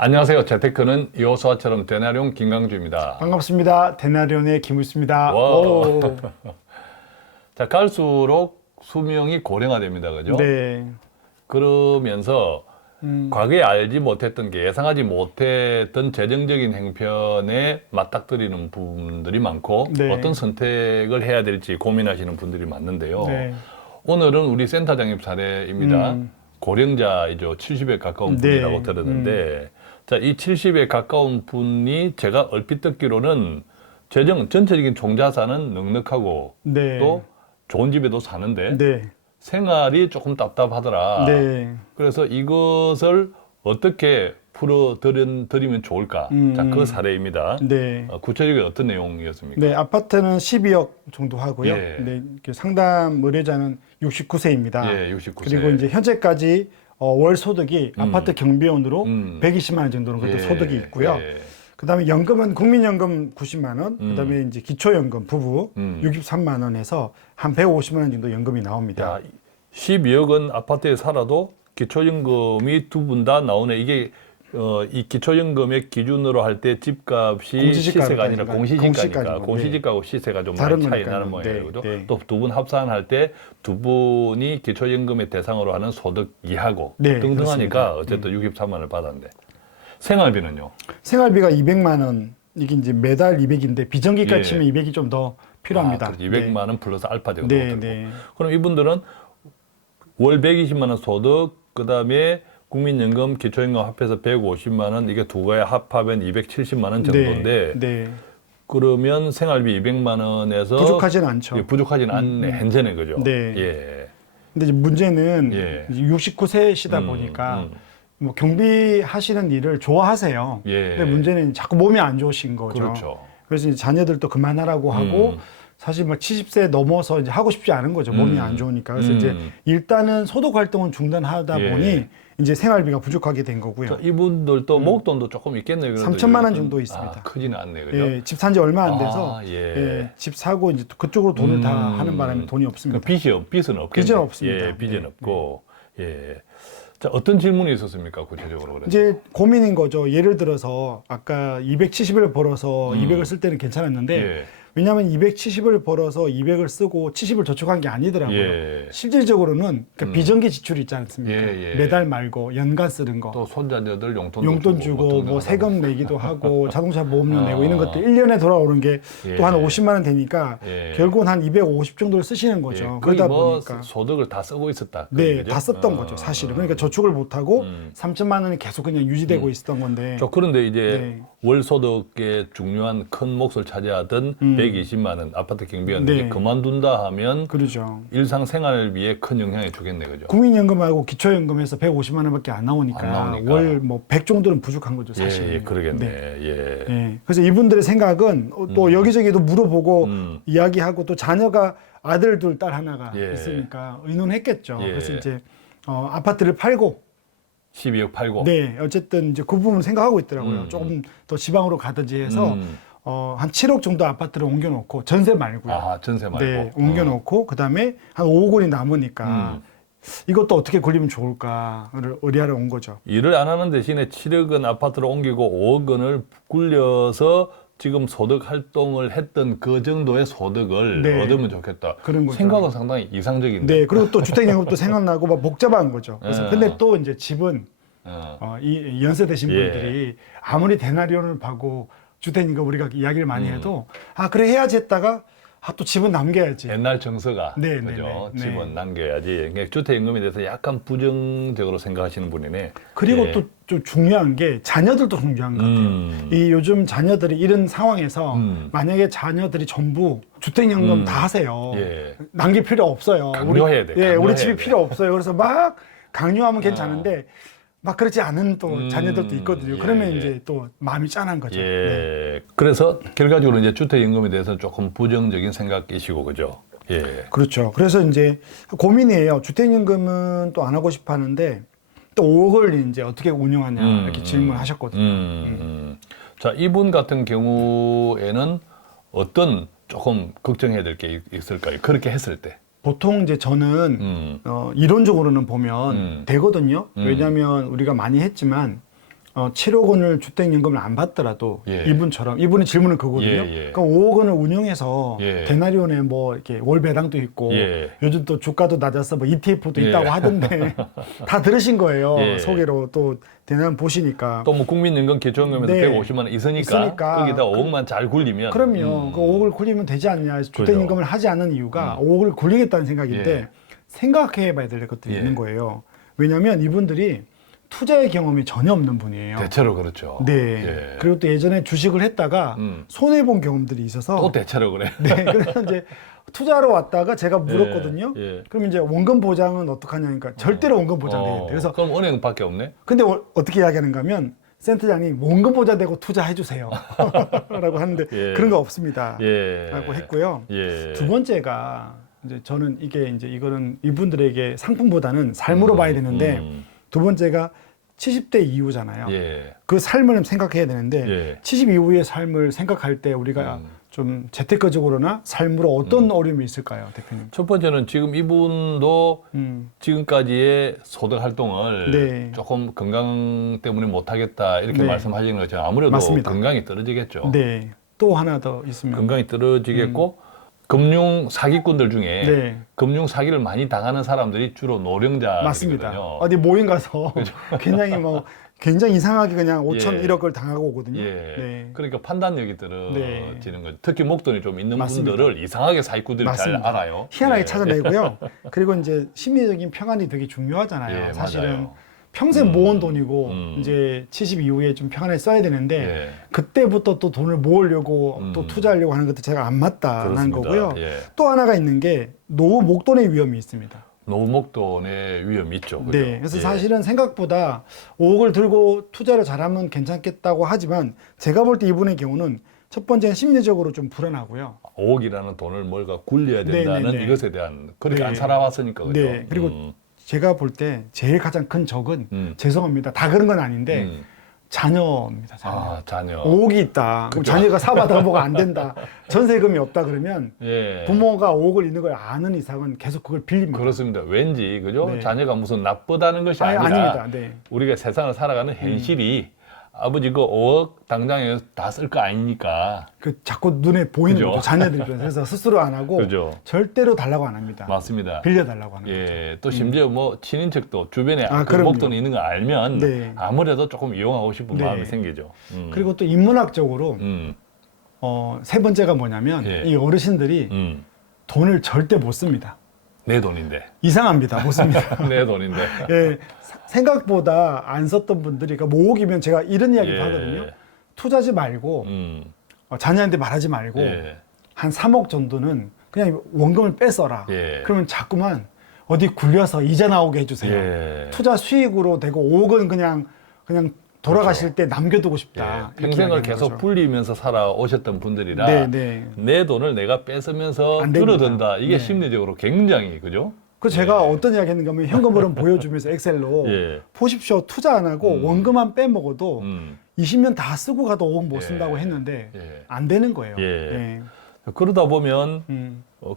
안녕하세요. 재테크는 이호수아처럼 되나룡 김강주입니다. 반갑습니다. 데나리온의 김우수입니다. 자, 갈수록 수명이 고령화됩니다. 그죠? 네. 그러면서 과거에 알지 못했던 게 예상하지 못했던 재정적인 형편에 맞닥뜨리는 분들이 많고 네. 어떤 선택을 해야 될지 고민하시는 분들이 많는데요. 네. 오늘은 우리 센터장님 사례입니다. 고령자이죠. 70에 가까운 네. 분이라고 들었는데 자, 이 70에 가까운 분이 제가 얼핏 듣기로는 전체적인 총자산은 넉넉하고 네. 또 좋은 집에도 사는데 네. 생활이 조금 답답하더라. 네. 그래서 이것을 어떻게 풀어드리면 좋을까? 자, 그 사례입니다. 네. 구체적으로 어떤 내용이었습니까? 네. 아파트는 12억 정도 하고요. 예. 네. 상담 의뢰자는 69세입니다. 예, 69세. 그리고 이제 현재까지 월 소득이 아파트 경비원으로 120만 원 정도는 그때 예. 소득이 있고요. 예. 그다음에 연금은 국민연금 90만 원, 그다음에 이제 기초연금 부부 63만 원에서 한 150만 원 정도 연금이 나옵니다. 야, 12억 원 아파트에 살아도 기초연금이 두 분 다 나오네. 이게 이 기초연금의 기준으로 할 때 집값이 공시지가로 시세가 아니라 따지니까. 공시지가니까 공시가니까. 공시지가하고 시세가 좀 다른 많이 차이 거니까요. 나는 모양이에요. 네, 그죠? 네. 또 두 분 합산할 때 두 분이 기초연금의 대상으로 하는 소득 이하고 네, 등등하니까 그렇습니다. 어쨌든 63만 원을 받았는데 생활비는요? 생활비가 200만 원, 이게 이제 매달 200인데 비정기까지 예. 치면 200이 좀 더 필요합니다. 아, 200만 원 플러스 알파 정도 네, 들고. 네. 그럼 이분들은 월 120만 원 소득, 그다음에 국민연금, 기초연금 합해서 150만 원, 이게 두 개에 합하면 270만 원 정도인데 네, 네. 그러면 생활비 200만 원에서 부족하진 않죠. 예, 부족하진 않네. 현재는 그죠? 네. 예. 근데 이제 문제는 예. 69세시다 보니까 뭐 경비 하시는 일을 좋아하세요. 예. 근데 문제는 자꾸 몸이 안 좋으신 거죠. 그렇죠. 그래서 이제 자녀들도 그만하라고 하고 사실 막 70세 넘어서 이제 하고 싶지 않은 거죠. 몸이 안 좋으니까. 그래서 이제 일단은 소득 활동은 중단하다 예. 보니 이제 생활비가 부족하게 된 거고요. 자, 이분들도 목돈도 조금 있겠네요. 그래도 3천만 원 요즘. 정도 있습니다. 아, 크지는 않네. 그죠? 예, 집 산 지 얼마 안 돼서 아, 예. 예, 집 사고 이제 그쪽으로 돈을 다 하는 바람에 돈이 그 없습니다. 빚은 없겠네. 빚은 없습니다. 예, 빚은 네. 없고. 예. 자, 어떤 질문이 있었습니까? 구체적으로 그래서. 이제 고민인 거죠. 예를 들어서 아까 270을 벌어서 200을 쓸 때는 괜찮았는데 예. 왜냐하면 270을 벌어서 200을 쓰고 70을 저축한 게 아니더라고요. 예. 실질적으로는 그러니까 비정기 지출이 있지 않습니까? 예, 예. 매달 말고 연간 쓰는 거. 또 손자녀들 용돈 주고 뭐 세금 내기도 하고 자동차 보험료 내고 이런 아. 것들 1년에 돌아오는 게 또 예. 한 50만 원 되니까 예. 결국은 한 250 정도를 쓰시는 예, 거죠. 거의 그러다 뭐 보니까 소득을 다 쓰고 있었다. 네, 그죠? 다 썼던 거죠, 사실은. 그러니까 저축을 못 하고 3천만 원이 계속 그냥 유지되고 있었던 건데. 저 그런데 이제 네. 월 소득의 중요한 큰 몫을 차지하던 120만 원 아파트 경비였는데 네. 그만둔다 하면 그러죠. 일상 생활비에 큰 영향이 주겠네, 그죠? 국민연금하고 기초연금에서 150만 원밖에 안 나오니까, 안 나오니까. 월 뭐 100 정도는 부족한 거죠, 사실. 예, 그러겠네. 네. 예. 네. 그래서 이분들의 생각은 또 여기저기도 물어보고 이야기하고 또 자녀가 아들 둘, 딸 하나가 예. 있으니까 의논했겠죠. 예. 그래서 이제 아파트를 팔고 12억 팔고. 네, 어쨌든 이제 그 부분 생각하고 있더라고요. 조금 더 지방으로 가든지 해서 한 7억 정도 아파트를 옮겨놓고 전세 말고요. 아, 전세 말고. 네, 옮겨놓고 그다음에 한 5억 원이 남으니까 이것도 어떻게 굴리면 좋을까를 의뢰하러 온 거죠. 일을 안 하는 대신에 7억 원 아파트를 옮기고 5억 원을 굴려서 지금 소득 활동을 했던 그 정도의 소득을 네. 얻으면 좋겠다. 그런 거죠. 생각은 상당히 이상적인데. 네, 그리고 또 주택연금도 생각나고 막 복잡한 거죠. 그래서 예. 근데 또 이제 집은 어. 이 연세 되신 예. 분들이 아무리 대나리온을 파고 주택인가 우리가 이야기를 많이 해도 아 그래 해야지 했다가 또 집은 남겨야지. 옛날 정서가 네, 그죠. 네, 네. 집은 남겨야지. 그러니까 주택임금에 대해서 약간 부정적으로 생각하시는 분이네. 그리고 예. 또 좀 중요한 게 자녀들도 중요한 것 같아요. 이 요즘 자녀들이 이런 상황에서 만약에 자녀들이 전부 주택연금 다 하세요. 예. 남길 필요 없어요. 강요해야 돼, 예, 강요해야 우리 집이 돼. 필요 없어요. 그래서 막 강요하면 괜찮은데 막 그렇지 않은 또 자녀들도 있거든요. 예, 그러면 예. 이제 또 마음이 짠한 거죠. 네. 예. 그래서 결과적으로 이제 주택임금에 대해서는 조금 부정적인 생각이시고 그죠. 예. 그렇죠. 그래서 이제 고민이에요. 주택연금은 또 안 하고 싶어 하는데 또 5억을 이제 어떻게 운영하냐 이렇게 질문하셨거든요. 자, 이분 같은 경우에는 어떤 조금 걱정해야 될 게 있을까요? 그렇게 했을 때. 보통 이제 저는 이론적으로는 보면 되거든요. 왜냐하면 우리가 많이 했지만 7억 원을 주택연금을 안 받더라도 예. 이분의 질문은 그거거든요. 예. 그러니까 5억 원을 운용해서 예. 데나리온에 뭐 이렇게 월 배당도 있고 예. 요즘 또 주가도 낮아서 뭐 ETF도 예. 있다고 하던데 다 들으신 거예요. 예. 소개로 또 데나리온 보시니까. 또 뭐 국민연금 기초연금에도 네. 150만 원 있으니까 있으니까. 거기다 5억만 잘 굴리면 그럼요. 그 5억을 굴리면 되지 않냐. 주택연금을 하지 않은 이유가 5억을 굴리겠다는 생각인데 예. 생각해 봐야 될 것들이 예. 있는 거예요. 왜냐하면 이분들이 투자의 경험이 전혀 없는 분이에요. 대체로 그렇죠. 네. 예. 그리고 또 예전에 주식을 했다가 손해본 경험들이 있어서 또 대체로 그래. 네. 그래서 이제 투자하러 왔다가 제가 물었거든요. 예. 그럼 이제 원금 보장은 어떡하냐니까 절대로 원금 보장 되겠대. 그래서 그럼 은행밖에 없네. 근데 어떻게 이야기하는가 하면 센터장이 원금 보장되고 투자해 주세요. 라고 하는데 예. 그런 거 없습니다. 예. 라고 했고요. 예. 두 번째가 이제 저는 이거는 이분들에게 상품보다는 삶으로 봐야 되는데 두 번째가 70대 이후잖아요. 예. 그 삶을 생각해야 되는데 예. 70 이후의 삶을 생각할 때 우리가 좀 재테크적으로나 삶으로 어떤 어려움이 있을까요, 대표님? 첫 번째는 지금 이분도 음. 지금까지의 소득 활동을 네. 조금 건강 때문에 못하겠다 이렇게 네. 말씀하시는 것처럼 아무래도 맞습니다. 건강이 떨어지겠죠. 네. 또 하나 더 있으면 건강이 떨어지겠고 금융 사기꾼들 중에 네. 금융 사기를 많이 당하는 사람들이 주로 노령자들이거든요. 맞습니다. 어디 모임 가서 굉장히 이상하게 그냥 5천, 예. 1억을 당하고 오거든요. 예. 네. 그러니까 판단력이 네. 떨어지는 거죠. 특히 목돈이 좀 있는 맞습니다. 분들을 이상하게 사기꾼들이 맞습니다. 잘 알아요. 희한하게 예. 찾아내고요. 그리고 이제 심리적인 평안이 되게 중요하잖아요. 예, 사실은 맞아요. 평생 모은 돈이고 이제 70 이후에 좀 평안하게 써야 되는데 예. 그때부터 또 돈을 모으려고 또 투자하려고 하는 것도 제가 안 맞다는 그렇습니다. 거고요. 예. 또 하나가 있는 게 노후 목돈의 위험이 있습니다. 노목돈의 위험이 있죠. 그죠? 네, 그래서 예. 사실은 생각보다 5억을 들고 투자를 잘하면 괜찮겠다고 하지만 제가 볼 때 이분의 경우는 첫 번째는 심리적으로 좀 불안하고요. 5억이라는 돈을 뭔가 굴려야 된다는 네, 네, 네. 이것에 대한 그렇게 네. 안 살아왔으니까 그죠. 네, 그리고 제가 볼 때 제일 가장 큰 적은 죄송합니다. 다 그런 건 아닌데 자녀입니다. 자녀. 아, 자녀. 5억이 있다. 그럼 자녀가 사받아 뭐가 안 된다. 전세금이 없다 그러면 예. 부모가 5억을 있는 걸 아는 이상은 계속 그걸 빌립니다. 그렇습니다. 왠지 그죠? 네. 자녀가 무슨 나쁘다는 것이 아니, 아니라 아닙니다. 네. 우리가 세상을 살아가는 현실이 아버지 그 5억 당장에 다 쓸 거 아니니까. 그 자꾸 눈에 보이는 그죠? 거죠. 자녀들이 그래서 스스로 안 하고 그죠? 절대로 달라고 안 합니다. 맞습니다. 빌려달라고 하는 거죠. 예, 또 심지어 뭐 친인척도 주변에 그 그럼요. 목돈이 있는 거 알면 네. 아무래도 조금 이용하고 싶은 네. 마음이 생기죠. 그리고 또 인문학적으로 세 번째가 뭐냐면 예. 이 어르신들이 돈을 절대 못 씁니다. 내 돈인데. 이상합니다. 못 씁니다. 내 돈인데. 예, 생각보다 안 썼던 분들이, 그러니까 5억이면 제가 이런 이야기도 예. 하거든요. 투자지 말고, 음. 자녀한테 말하지 말고, 예. 한 3억 정도는 그냥 원금을 뺏어라. 예. 그러면 자꾸만 어디 굴려서 이자 나오게 해주세요. 예. 투자 수익으로 되고 5억은 그냥 돌아가실 때 남겨두고 싶다. 예, 이렇게 평생을 이야기하는 계속 거죠. 불리면서 살아오셨던 분들이라 네, 네. 내 돈을 내가 뺏으면서 안 됩니다. 줄어든다. 이게 네. 심리적으로 굉장히 그죠? 그 제가 어떤 이야기 했는가 하면 현금흐름 보여주면서 엑셀로 예. 보십시오. 투자 안 하고 원금만 빼먹어도 20년 다 쓰고 가도 5억 못 예. 쓴다고 했는데 예. 안 되는 거예요. 예. 그러다 보면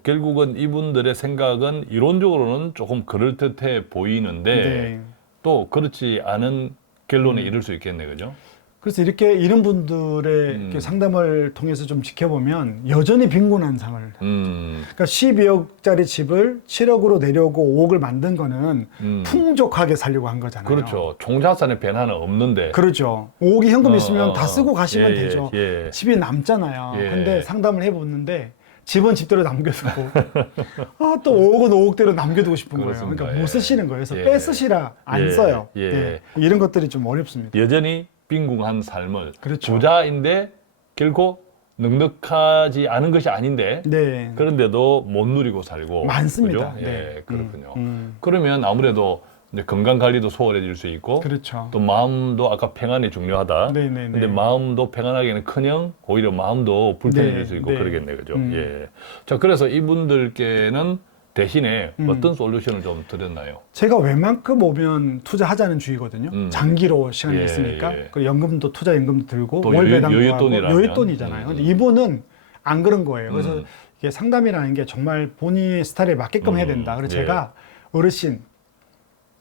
결국은 이분들의 생각은 이론적으로는 조금 그럴듯해 보이는데 네. 또 그렇지 않은 결론에 이를 수 있겠네, 그죠? 그래서 이런 분들의 이렇게 상담을 통해서 좀 지켜보면 여전히 빈곤한 삶을. 그러니까 12억짜리 집을 7억으로 내려고 5억을 만든 거는 풍족하게 살려고 한 거잖아요. 그렇죠. 총자산의 변화는 없는데. 그렇죠. 5억이 현금 있으면 다 쓰고 가시면 예, 되죠. 예. 집이 남잖아요. 예. 근데 상담을 해보는데 집은 집대로 남겨두고 또 5억은 5억대로 남겨두고 싶은 거예요. 그렇습니다. 그러니까 예. 못 쓰시는 거예요. 그래서 예. 빼쓰시라 안 예. 써요. 예. 예. 이런 것들이 좀 어렵습니다. 여전히 빈궁한 삶을 그렇죠. 부자인데 결코 넉넉하지 않은 것이 아닌데 네. 그런데도 못 누리고 살고 많습니다. 그죠? 네. 예, 그렇군요. 그러면 아무래도 이제 건강 관리도 소홀해질 수 있고 그렇죠. 또 마음도 아까 평안이 중요하다. 네네네. 근데 마음도 평안하기는커녕 오히려 마음도 불편해질 네, 수 있고 네. 그러겠네, 그죠? 예. 자, 그래서 이분들께는 대신에 어떤 솔루션을 좀 드렸나요? 제가 웬만큼 오면 투자하자는 주의거든요. 장기로 시간이 예, 있으니까. 예. 그리고 연금도 투자 연금도 들고 또 월 배당도 하고 여윳돈이라면. 여윳돈이잖아요. 근데 이분은 안 그런 거예요. 그래서 이게 상담이라는 게 정말 본인의 스타일에 맞게끔 해야 된다. 그래서 예. 제가 어르신,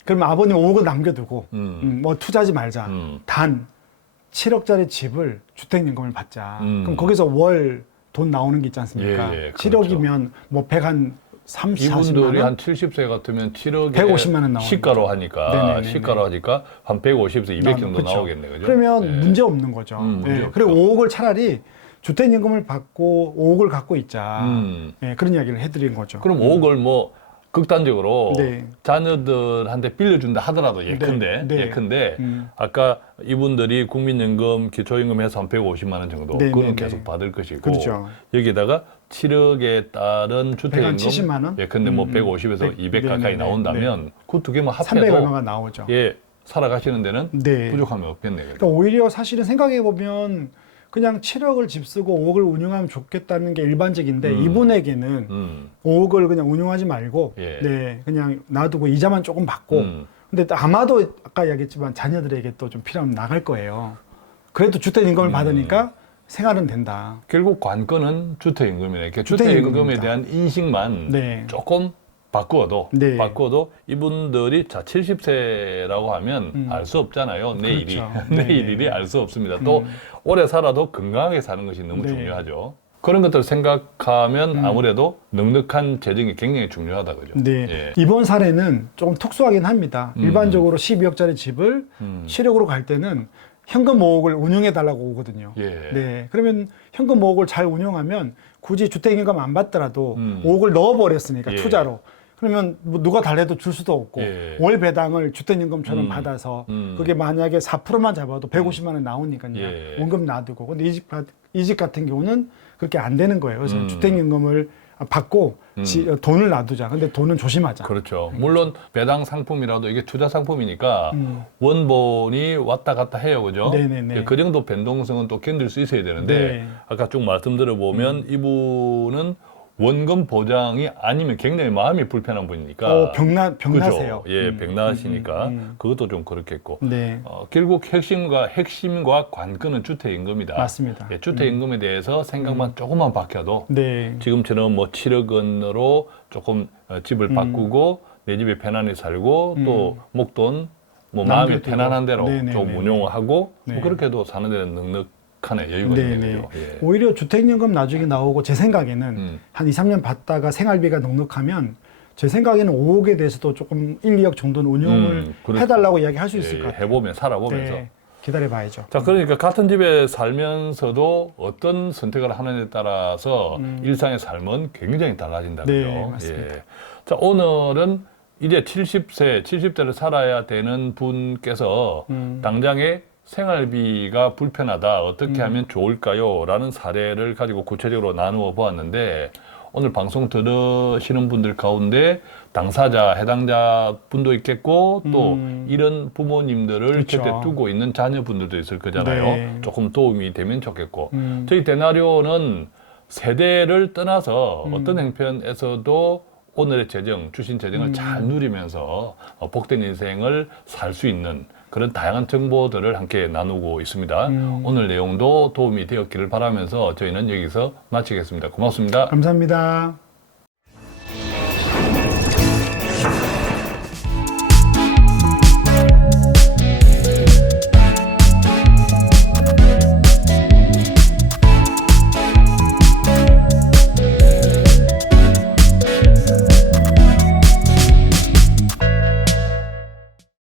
그럼 아버님 5억을 남겨두고 뭐 투자하지 말자. 단 7억짜리 집을 주택연금을 받자. 그럼 거기서 월 돈 나오는 게 있지 않습니까? 예, 예, 7억이면 뭐 30, 40만 이분들이 원? 한 70세 같으면 7억에 150만 원 나오는 시가로 거죠. 하니까 네네네네. 시가로 하니까 한 150에서 200 정도 그쵸. 나오겠네, 그죠? 그러면 예. 문제 없는 거죠. 문제 예. 없죠. 그리고 5억을 차라리 주택연금을 받고 5억을 갖고 있자. 예, 그런 이야기를 해드린 거죠. 그럼 5억을 뭐 극단적으로 네. 자녀들한테 빌려준다 하더라도 예컨대, 네. 예컨대 음. 아까 이분들이 국민연금, 기초연금 해서 한 150만 원 정도 네, 그건 네, 계속 네. 받을 것이고 그렇죠. 여기에다가 7억에 따른 주택연금 170만 원? 예컨대 뭐 150에서 200 네, 가까이 네, 나온다면 그 두 개만 300 합해도 얼마가 나오죠. 예 살아가시는 데는 네. 부족함이 없겠네요. 그러니까 오히려 사실은 생각해 보면 그냥 7억을 집 쓰고 5억을 운용하면 좋겠다는 게 일반적인데 이분에게는 5억을 그냥 운용하지 말고 예. 네, 그냥 놔두고 이자만 조금 받고 근데 또 아마도 아까 이야기했지만 자녀들에게 또 좀 필요하면 나갈 거예요. 그래도 주택연금을 받으니까 생활은 된다. 결국 관건은 주택연금이네. 그러니까 주택연금입니다. 주택연금에 대한 인식만 네. 조금 바꾸어도 네. 이분들이 자 70세라고 하면 알 수 없잖아요. 내일이 그렇죠. 내일이 네. 알 수 없습니다. 또 오래 살아도 건강하게 사는 것이 너무 네. 중요하죠. 그런 것들을 생각하면 아무래도 넉넉한 재정이 굉장히 중요하다 그죠. 네. 예. 이번 사례는 조금 특수하긴 합니다. 일반적으로 12억짜리 집을 7억으로 갈 때는 현금 5억을 운용해 달라고 오거든요. 예. 네. 그러면 현금 5억을 잘 운용하면 굳이 주택연금 안 받더라도 5억을 넣어버렸으니까 예. 투자로. 그러면 뭐 누가 달래도 줄 수도 없고 예. 월 배당을 주택연금처럼 받아서 그게 만약에 4%만 잡아도 150만 원 나오니까요. 예. 원금 놔두고. 근데 이 집 같은 경우는 그렇게 안 되는 거예요. 그래서 주택연금을 받고 돈을 놔두자. 근데 돈은 조심하자. 그렇죠. 물론 배당 상품이라도 이게 투자 상품이니까 원본이 왔다 갔다 해요, 그죠? 네네네. 그 정도 변동성은 또 견딜 수 있어야 되는데 네. 아까 쭉 말씀드려 보면 이분은 원금 보장이 아니면 굉장히 마음이 불편한 분이니까 병나세요. 그죠? 예, 병나시니까 그것도 좀 그렇겠고. 네. 결국 핵심과 관건은 주택연금이다. 맞습니다. 예, 주택연금에 대해서 생각만 조금만 바뀌어도 네. 지금처럼 뭐 7억 원으로 조금 집을 바꾸고 내 집에 편안히 살고 또 목돈 뭐 마음이 남겨두고. 편안한 대로 네네네. 좀 운용을 하고 네. 뭐 그렇게도 사는 데는 넉넉하네 여유가 네네. 있네요. 예. 오히려 주택연금 나중에 나오고 제 생각에는 한 2, 3년 받다가 생활비가 넉넉하면 제 생각에는 5억에 대해서도 조금 1, 2억 정도는 운용을 그렇죠. 해달라고 이야기할 수 있을 예, 것 같아요. 해보면 살아보면서. 네. 기다려봐야죠. 자, 그러니까 같은 집에 살면서도 어떤 선택을 하느냐에 따라서 일상의 삶은 굉장히 달라진다. 네, 그죠? 맞습니다. 예. 자, 오늘은 이제 70대를 살아야 되는 분께서 당장에 생활비가 불편하다. 어떻게 하면 좋을까요? 라는 사례를 가지고 구체적으로 나누어 보았는데 오늘 방송 들으시는 분들 가운데 당사자, 해당자 분도 있겠고 또 이런 부모님들을 그렇죠. 곁에 두고 있는 자녀분들도 있을 거잖아요. 네. 조금 도움이 되면 좋겠고 저희 대나리오는 세대를 떠나서 어떤 형편에서도 오늘의 재정, 주신 재정을 잘 누리면서 복된 인생을 살 수 있는 그런 다양한 정보들을 함께 나누고 있습니다. 오늘 내용도 도움이 되었기를 바라면서 저희는 여기서 마치겠습니다. 고맙습니다. 감사합니다.